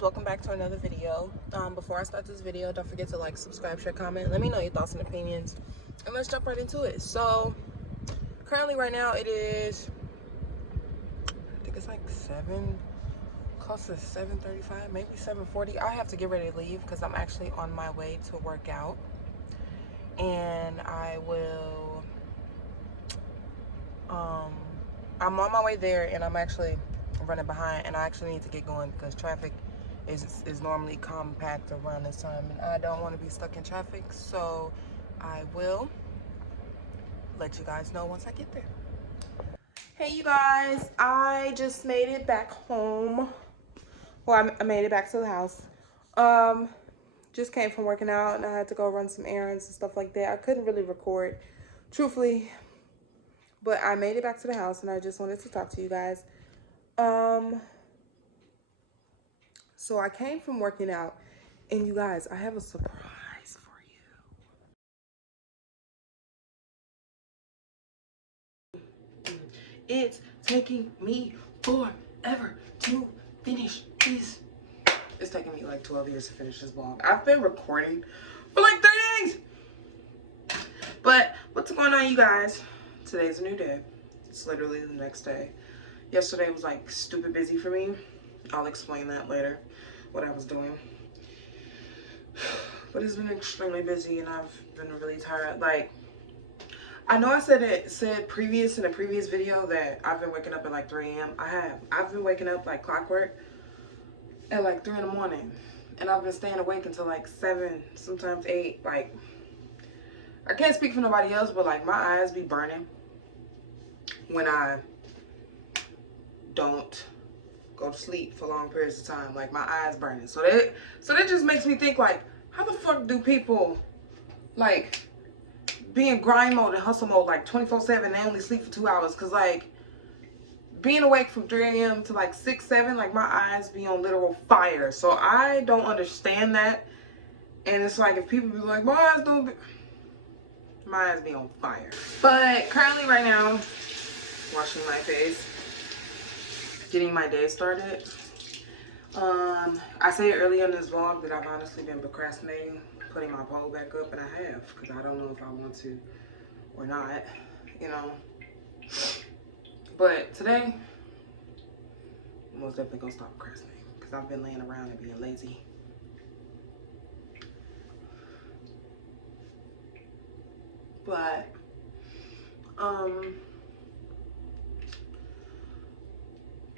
guys, welcome back to another video. Before I start this video, don't forget to like, subscribe, share, comment. Let me know your thoughts and opinions, and let's jump right into it. So currently right now it is, I think it's like 7, close to 7:35, maybe 7:40. I have to get ready to leave because I'm actually on my way to work out, and I'm on my way there, and I'm actually running behind, and I actually need to get going because traffic is normally compact around this time, and I don't want to be stuck in traffic. So I will let you guys know once I get there. Hey you guys, I just made it back home. Well, I made it back to the house. Just came from working out, and I had to go run some errands and stuff like that. I couldn't really record, truthfully, but I made it back to the house, and I just wanted to talk to you guys. So I came from working out, and you guys, I have a surprise for you. It's taking me forever to finish this. It's taking me like 12 years to finish this vlog. I've been recording for like 3 days. But what's going on, you guys? Today's a new day. It's literally the next day. Yesterday was like stupid busy for me. I'll explain that later, what I was doing. But it's been extremely busy, and I've been really tired. Like, I know I said in a previous video that I've been waking up at like 3 a.m. I've been waking up like clockwork at like 3 in the morning, and I've been staying awake until like 7, sometimes 8. Like, I can't speak for nobody else, but like my eyes be burning when I don't go to sleep for long periods of time. Like, my eyes burning. So that just makes me think, like, how the fuck do people like be in grind mode and hustle mode like 24/7? They only sleep for 2 hours. Cause like being awake from 3 a.m. to like 6, 7, like my eyes be on literal fire. So I don't understand that. And it's like, if people be like, my eyes be on fire. But currently right now, washing my face, getting my day started. I said earlier in this vlog that I've honestly been procrastinating putting my pole back up, and I have, because I don't know if I want to or not, you know. But today, I'm most definitely gonna stop procrastinating, because I've been laying around and being lazy. But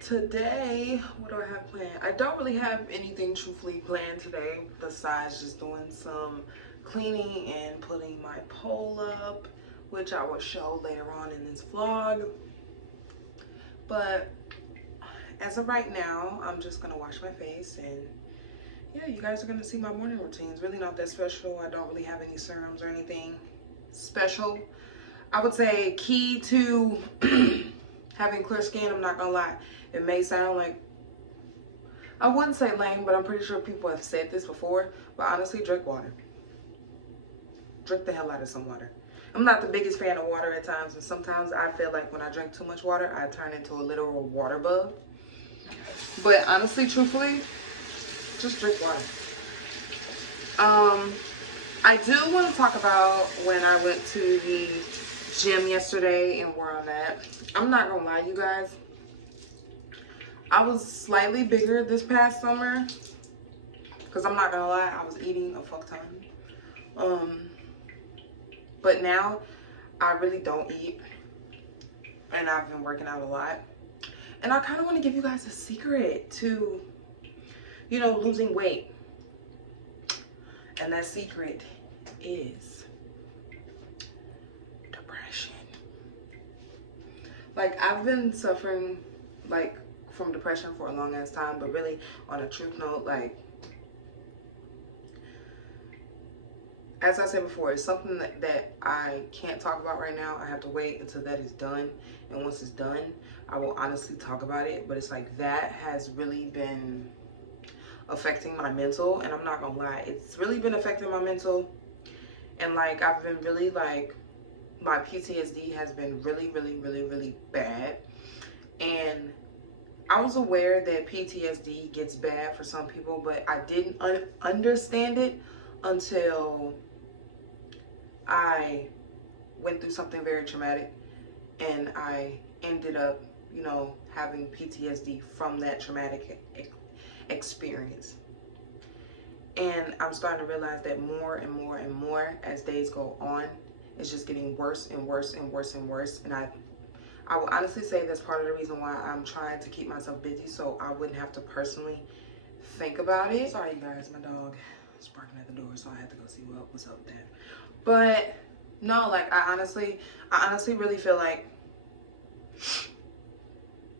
today, what do I have planned? I don't really have anything truthfully planned today besides just doing some cleaning and putting my pole up, which I will show later on in this vlog. But as of right now, I'm just gonna wash my face, and yeah, you guys are gonna see my morning routine. It's really not that special. I don't really have any serums or anything special. I would say key to having clear skin, I'm not gonna lie, it may sound like, I wouldn't say lame, but I'm pretty sure people have said this before, but honestly, drink water. Drink the hell out of some water. I'm not the biggest fan of water at times, and sometimes I feel like when I drink too much water, I turn into a literal water bug. But honestly, truthfully, just drink water. I do want to talk about when I went to the gym yesterday and where I'm at. I'm not gonna lie, you guys, I was slightly bigger this past summer, because I'm not gonna lie, I was eating a fuck ton. But now I really don't eat, and I've been working out a lot, and I kind of want to give you guys a secret to, you know, losing weight. And that secret is depression. Like, I've been suffering like from depression for a long ass time, but really, on a truth note, like, as I said before, it's something that I can't talk about right now. I have to wait until that is done, and once it's done, I will honestly talk about it. But it's like, that has really been affecting my mental, and I'm not gonna lie, it's really been affecting my mental. And like, I've been really, like, my PTSD has been really, really, really, really bad, and I was aware that PTSD gets bad for some people, but I didn't understand it until I went through something very traumatic and I ended up, you know, having PTSD from that traumatic experience. And I'm starting to realize that more and more and more as days go on, it's just getting worse and worse and worse and worse. And I will honestly say that's part of the reason why I'm trying to keep myself busy, so I wouldn't have to personally think about it. Sorry, you guys, my dog is barking at the door, so I had to go see what's up with that. But no, like I honestly really feel like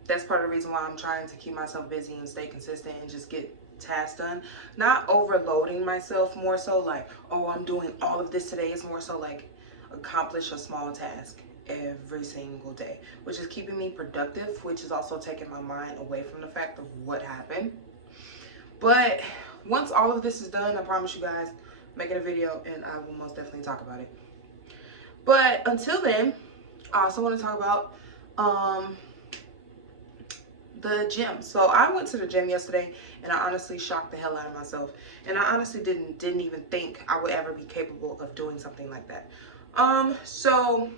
that's part of the reason why I'm trying to keep myself busy and stay consistent and just get tasks done. Not overloading myself, more so like, oh, I'm doing all of this today. It's more so like accomplish a small task every single day, which is keeping me productive, which is also taking my mind away from the fact of what happened. But once all of this is done, I promise you guys, making a video and I will most definitely talk about it. But until then, I also want to talk about the gym. So I went to the gym yesterday and I honestly shocked the hell out of myself. And I honestly didn't even think I would ever be capable of doing something like that. So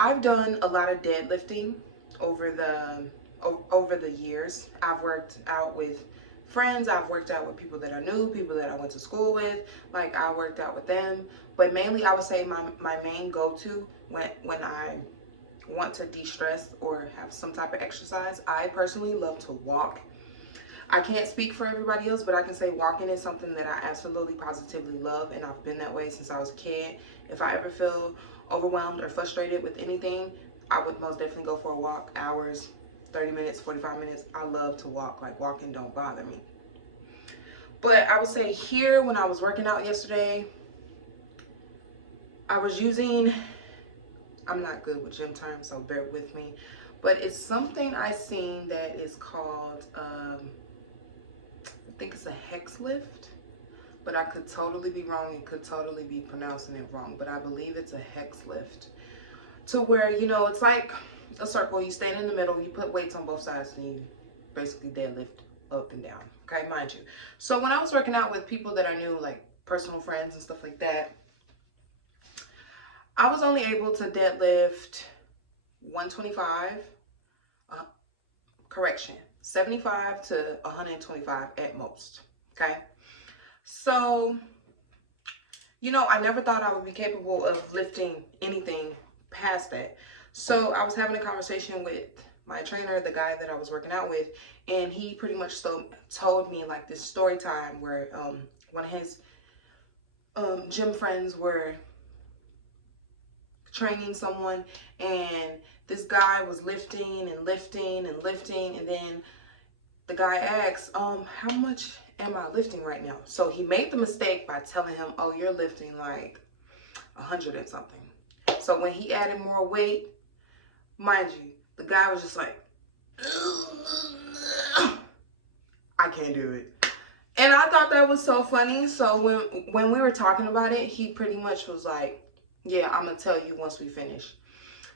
I've done a lot of deadlifting over the years. I've worked out with friends, I've worked out with people that I knew, people that I went to school with, like I worked out with them. But mainly I would say my main go-to when I want to de-stress or have some type of exercise, I personally love to walk. I can't speak for everybody else, but I can say walking is something that I absolutely positively love, and I've been that way since I was a kid. If I ever feel overwhelmed or frustrated with anything, I would most definitely go for a walk. Hours, 30 minutes, 45 minutes. I love to walk. Like, walking don't bother me. But I would say here, when I was working out yesterday, I was using, I'm not good with gym terms, so bear with me, but it's something I seen that is called, I think it's a hex lift, but I could totally be wrong and could totally be pronouncing it wrong, but I believe it's a hex lift, to where, you know, it's like a circle. You stand in the middle, you put weights on both sides, and you basically deadlift up and down, okay, mind you. So when I was working out with people that I knew, like personal friends and stuff like that, I was only able to deadlift 125, correction, 75 to 125 at most, okay? So, you know, I never thought I would be capable of lifting anything past that. So I was having a conversation with my trainer, the guy that I was working out with, and he pretty much told me like this story time where one of his gym friends were training someone, and this guy was lifting and lifting and lifting, and then the guy asks, how much am I lifting right now? So he made the mistake by telling him, oh, you're lifting like 100 and something. So when he added more weight, mind you, the guy was just like, I can't do it. And I thought that was so funny. So when we were talking about it, he pretty much was like, yeah, I'm gonna tell you once we finish.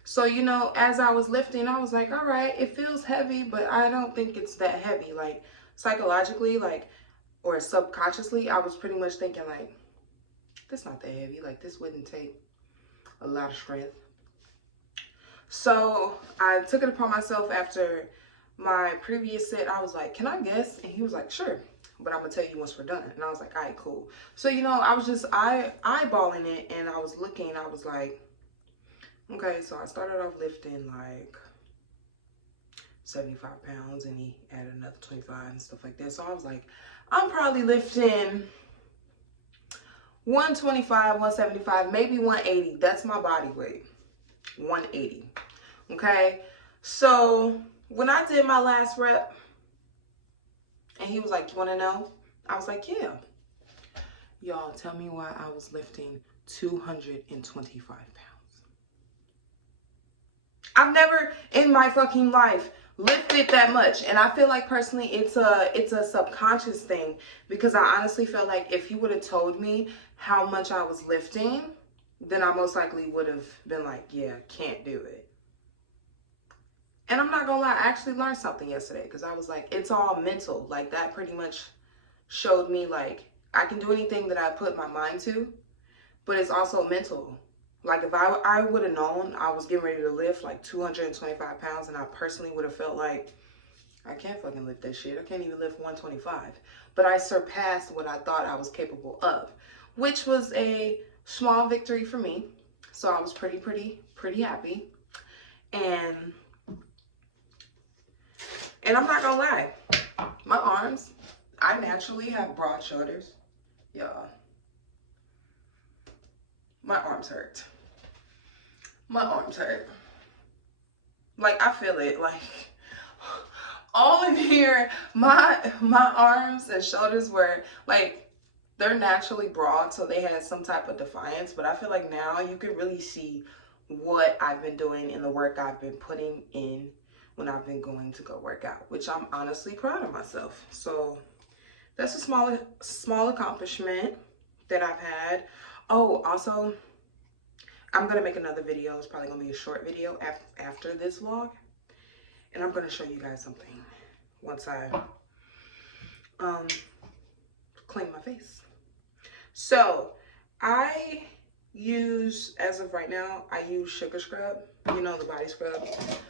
So, you know, as I was lifting, I was like, all right, it feels heavy, but I don't think it's that heavy. Like, psychologically, like, or subconsciously, I was pretty much thinking, like, that's not that heavy. Like, this wouldn't take a lot of strength. So I took it upon myself after my previous set. I was like, can I guess? And he was like, sure, but I'm gonna tell you once we're done. And I was like, all right, cool. So, you know, I was just eyeballing it, and I was looking, I was like, okay, so I started off lifting like 75 pounds, and he added another 25 and stuff like that. So I was like, I'm probably lifting 125, 175, maybe 180. That's my body weight, 180. Okay, so when I did my last rep, and he was like, you want to know? I was like, yeah. Y'all, tell me why I was lifting 225 pounds. I've never in my fucking life lifted that much, and I feel like personally it's a subconscious thing, because I honestly feel like if he would have told me how much I was lifting, then I most likely would have been like, yeah, can't do it. And I'm not gonna lie, I actually learned something yesterday because I was like, it's all mental. Like that pretty much showed me like I can do anything that I put my mind to, but it's also mental. Like if I would have known I was getting ready to lift like 225 pounds and I personally would have felt like I can't fucking lift that shit. I can't even lift 125. But I surpassed what I thought I was capable of, which was a small victory for me. So I was pretty happy. And I'm not gonna lie, my arms, I naturally have broad shoulders. Y'all, my arms hurt. My arms hurt. Like I feel it. Like all in here, my arms and shoulders were like, they're naturally broad, so they had some type of defiance. But I feel like now you can really see what I've been doing and the work I've been putting in when I've been going to go work out, which I'm honestly proud of myself. So that's a small accomplishment that I've had. Oh, also, I'm gonna make another video. It's probably gonna be a short video after this vlog, and I'm gonna show you guys something once I clean my face. So I use, as of right now, I use Sugar Scrub, you know, the body scrub.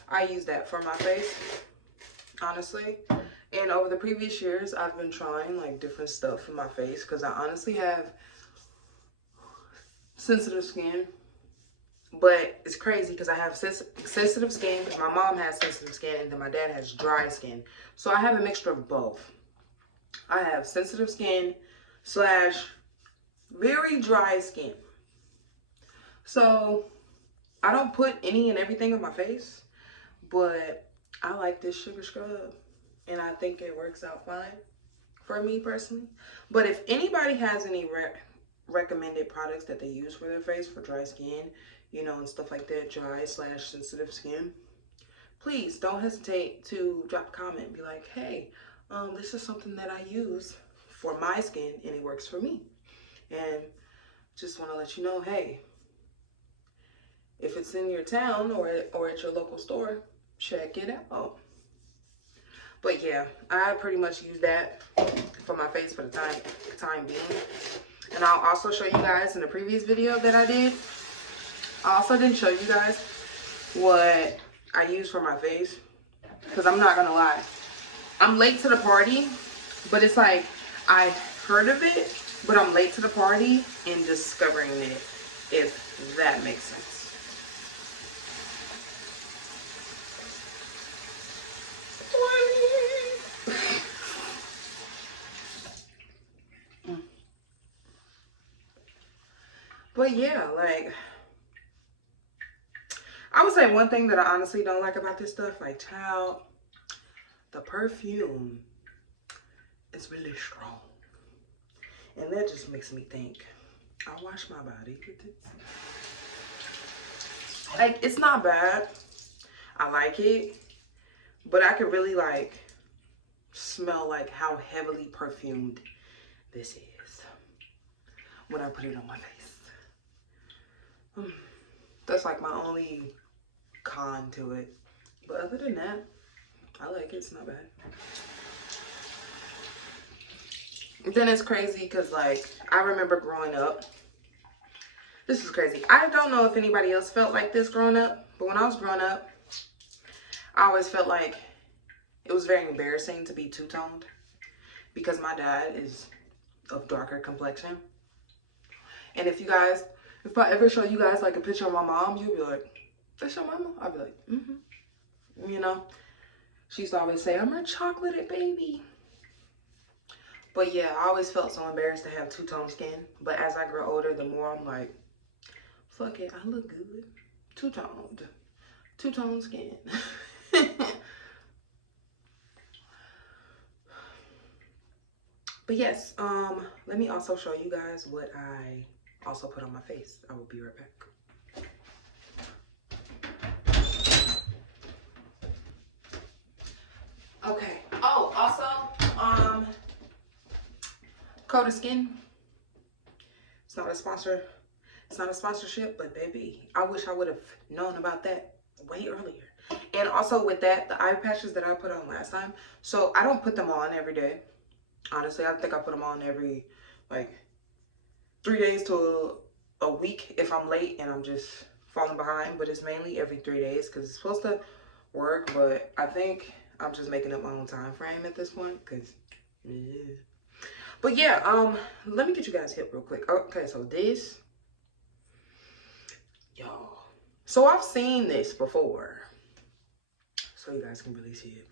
I use that for my face, honestly. And over the previous years, I've been trying like different stuff for my face because I honestly have sensitive skin. But it's crazy because I have sensitive skin because my mom has sensitive skin and then my dad has dry skin. So I have a mixture of both. I have sensitive skin / very dry skin. So I don't put any and everything on my face, but I like this Sugar Scrub and I think it works out fine for me personally. But if anybody has any recommended products that they use for their face for dry skin, you know, and stuff like that, dry / sensitive skin, please don't hesitate to drop a comment and be like, hey, this is something that I use for my skin and it works for me. And just want to let you know, hey, if it's in your town or at your local store, check it out. But yeah, I pretty much use that for my face for the time being. And I'll also show you guys in the previous video that I did. I also didn't show you guys what I use for my face because I'm not gonna lie, I'm late to the party, but it's like I heard of it, but I'm late to the party in discovering it, if that makes sense. But yeah, like, I would say one thing that I honestly don't like about this stuff, like, child, the perfume is really strong. And that just makes me think, I wash my body with this. Like, it's not bad. I like it. But I could really, like, smell, like, how heavily perfumed this is when I put it on my face. That's, like, my only con to it. But other than that, I like it. It's not bad. Then it's crazy because, like, I remember growing up. This is crazy. I don't know if anybody else felt like this growing up, but when I was growing up, I always felt like it was very embarrassing to be two-toned because my dad is of darker complexion. And if I ever show you guys like a picture of my mom, you'll be like, that's your mama? I'll be like, mm-hmm. You know? She used to always say, I'm a chocolated baby. But yeah, I always felt so embarrassed to have two-tone skin. But as I grow older, the more I'm like, fuck it, I look good. Two-toned. Two-tone skin. But yes, let me also show you guys what I also put on my face. I will be right back. Okay. Oh, also, Coda Skin. It's not a sponsor. It's not a sponsorship, but baby, I wish I would have known about that way earlier. And also with that, the eye patches that I put on last time, so I don't put them on every day. Honestly, I think I put them on every like 3 days to a week if I'm late and I'm just falling behind, but it's mainly every 3 days because it's supposed to work, but I think I'm just making up my own time frame at this point because but yeah, let me get you guys hip real quick. Okay, so this, y'all, so I've seen this before, so you guys can really see it.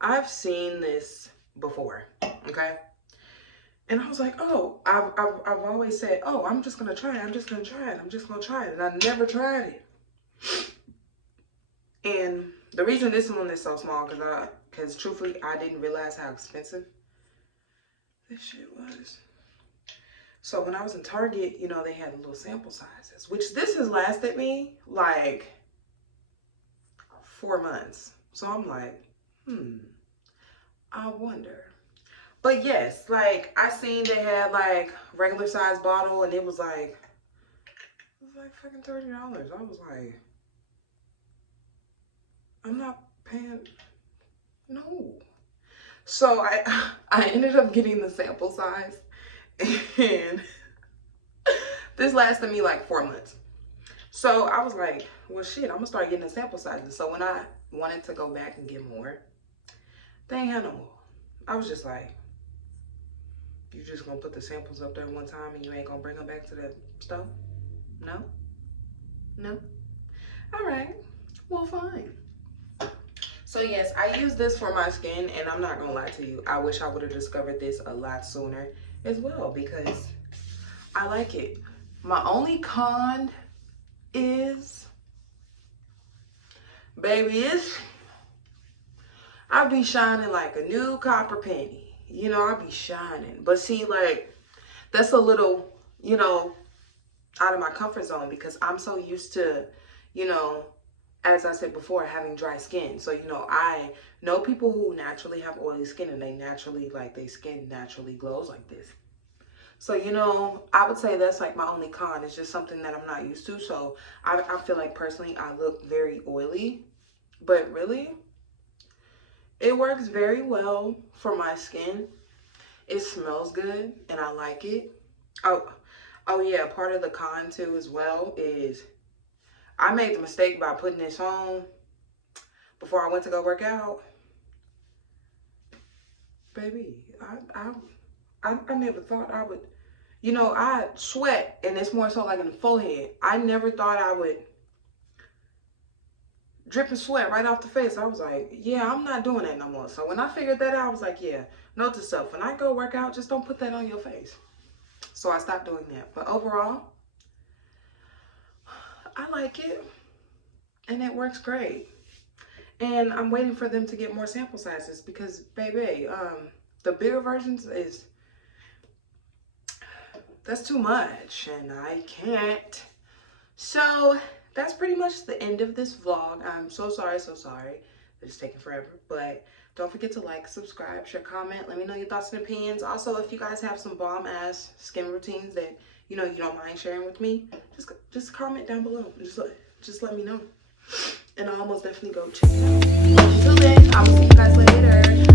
I've seen this before, okay? And I was like, oh, I've always said, oh, I'm just gonna try it, I'm just gonna try it, I'm just gonna try it, and I never tried it. And the reason this one is so small, because truthfully, I didn't realize how expensive this shit was. So when I was in Target, you know, they had the little sample sizes, which this has lasted me like 4 months. So I'm like, I wonder. But yes, like I seen they had like regular size bottle and it was like fucking $30. I was like, I'm not paying, no. So I ended up getting the sample size and this lasted me like 4 months. So I was like, well shit, I'm gonna start getting the sample sizes. So when I wanted to go back and get more, they ain't had no more. I was just like, you just gonna put the samples up there one time and you ain't gonna bring them back to the store? No? No? All right, well fine. So yes, I use this for my skin and I'm not gonna lie to you, I wish I would have discovered this a lot sooner as well because I like it. My only con is, baby, I be shining like a new copper penny. You know, I be shining. But see, like, that's a little, you know, out of my comfort zone because I'm so used to, you know, as I said before, having dry skin. So, you know, I know people who naturally have oily skin and they naturally, like, their skin naturally glows like this. So, you know, I would say that's like my only con. It's just something that I'm not used to. So I feel like personally I look very oily, but really it works very well for my skin. It smells good and I like it. Oh yeah, part of the con too as well is I made the mistake by putting this on before I went to go work out. Baby, I never thought I would, you know, I sweat and it's more so like in the forehead. I never thought I would dripping sweat right off the face. I was like, yeah, I'm not doing that no more. So when I figured that out, I was like, yeah, note to self, when I go work out, just don't put that on your face. So I stopped doing that. But overall, I like it and it works great. And I'm waiting for them to get more sample sizes because, baby, the bigger versions that's too much and I can't. So that's pretty much the end of this vlog. I'm so sorry it's taking forever, but don't forget to like, subscribe, share, comment, let me know your thoughts and opinions. Also, if you guys have some bomb ass skin routines that you know you don't mind sharing with me, just comment down below. Just let me know and I'll almost definitely go check it out. Until then, I will see you guys later.